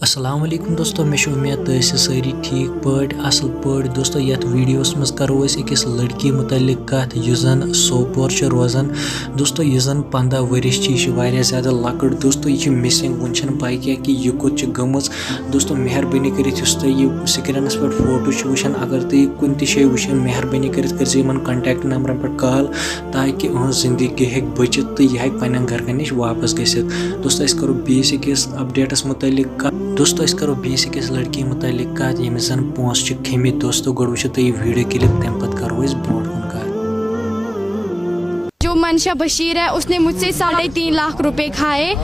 السلام علیکم دوستو میں امید تھی ساری ٹھیک پٲٹھۍ اصل پٲٹھۍ دوستو یتھ ویڈیوس مز کرو أکس لڑکی متعلق کت یُس زن سوپور روزان دوستو یہِ زن 15 ؤرِش چھِ واریاہ زیادٕ لۄکٕٹ دوستو یہِ چھِ مسنگ وُنہِ چھنہٕ پاے کینٛہہ کہ یہِ کوٚت چھِ گٔمٕژ دوستو مہربٲنی کٔرِتھ یُس تُہۍ یہِ سکریٖنس پٮ۪ٹھ فوٹو چھِ وٕچھان اگر تُہۍ کُنہِ تہِ جایہِ وٕچھِو مہربٲنی کٔرِتھ کٔرزِ یِمن کنٹیکٹ نمبرن پٮ۪ٹھ کال تاکہ یِہٕنٛز زندگی ہیٚکہِ بٔچِتھ تہٕ یہِ ہیٚکہِ پننٮ۪ن گرکن نِش واپس گٔژھِتھ دوستو أسۍ کرو بیٚیِس أکِس اپڈیٹس متعلق کتھ دوستو أسۍ کرو بیٚیِس أکِس لڑکی متعلق کتھ ییٚمِس زن پونٛسہٕ چھِ کھیٚمٕتۍ دوستو گۄڈٕ وٕچھِو تُہۍ یہِ ویڈیو کلپ تمہِ پتہٕ کرو أسۍ برونٛٹھ کُن کتھ جو منشا بشیر ہے اس نے مجھ سے 3.5 لاکھ روپے کھائے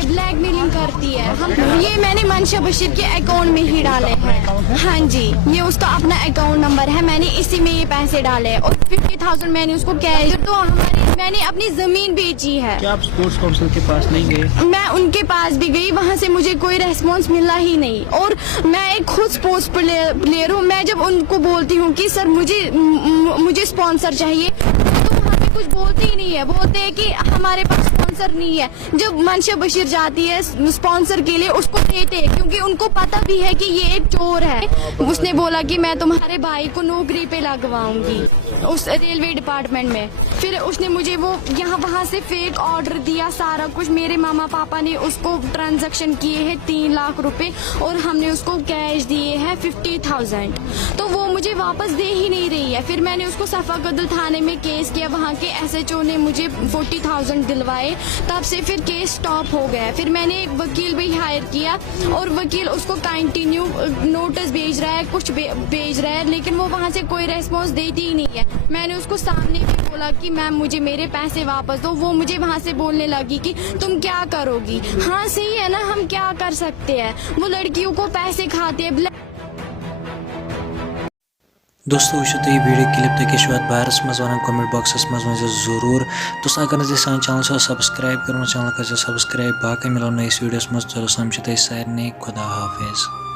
بلیک میلنگ کرتی ہے یہ میں نے منشا بشیر کے اکاؤنٹ میں ہی ڈالے ہیں ہاں جی یہ اس کا اپنا اکاؤنٹ نمبر ہے میں نے اسی میں یہ پیسے ڈالے اور 50,000 میں نے اس کو کیش تو میں نے اپنی زمین بیچی ہے کیا آپ اسپورٹس کونسل کے پاس نہیں گئے؟ میں ان کے پاس بھی گئی وہاں سے مجھے کوئی ریسپانس ملا ہی نہیں اور میں ایک خود اسپورٹس پلیئر ہوں میں جب ان کو بولتی ہوں کہ سر مجھے اسپانسر چاہیے تو وہاں پہ کچھ بولتے ہی نہیں ہے بولتے ہیں کہ ہمارے پاس اسپانسر نہیں ہے جب منشا بشیر جاتی ہے اسپانسر کے لیے اس کو دیتے ہیں کیونکہ ان کو پتہ بھی ہے کہ یہ ایک چور ہے اس نے بولا کہ میں تمہارے بھائی کو نوکری پہ لگواؤں گی اس ریلوے ڈپارٹمنٹ میں پھر اس نے مجھے وہ وہاں سے فیک آرڈر دیا سارا کچھ میرے ماما پاپا نے اس کو ٹرانزیکشن کیے ہیں 3 لاکھ روپے اور ہم نے اس کو کیش دیے ہیں 50,000 تو وہ مجھے واپس دے ہی نہیں رہی ہے پھر میں نے اس کو صفا قدل تھانے میں کیس کیا وہاں کے SHO نے مجھے 40,000 دلوائے تب سے پھر کیس سٹاپ ہو گیا پھر میں نے ایک وکیل بھی ہائر کیا اور وکیل اس کو کنٹینیو نوٹس بھیج رہا ہے کچھ بھیج رہا ہے لیکن وہ وہاں سے کوئی ریسپانس دیتی ہی نہیں ہے میں نے اس کو سامنے بھی بولا کہ میم مجھے میرے پیسے واپس دو وہ مجھے وہاں سے بولنے لگی کہ تم کیا کرو گی ہاں صحیح ہے نا ہم کیا کر سکتے ہیں وہ لڑکیوں کو پیسے کھاتے ہیں دوستو وٕچھِو تُہۍ یہِ ویڈیو کلپ تُہۍ کیٛاہ چھِو اَتھ بارس منٛز وَنان کومنٹ باکسس منٛز ؤنۍزیو ضروٗر دوستو اگر نہٕ تُہۍ سانہِ چینل چھُو سبسکرایب کوٚرمُت چینل کٔرۍزیو سبسکرایب باقٕے مِلو نٔیِس ویڈیوس منٛز چلو سمکھِ تۄہہِ سارنٕے خدا حافظ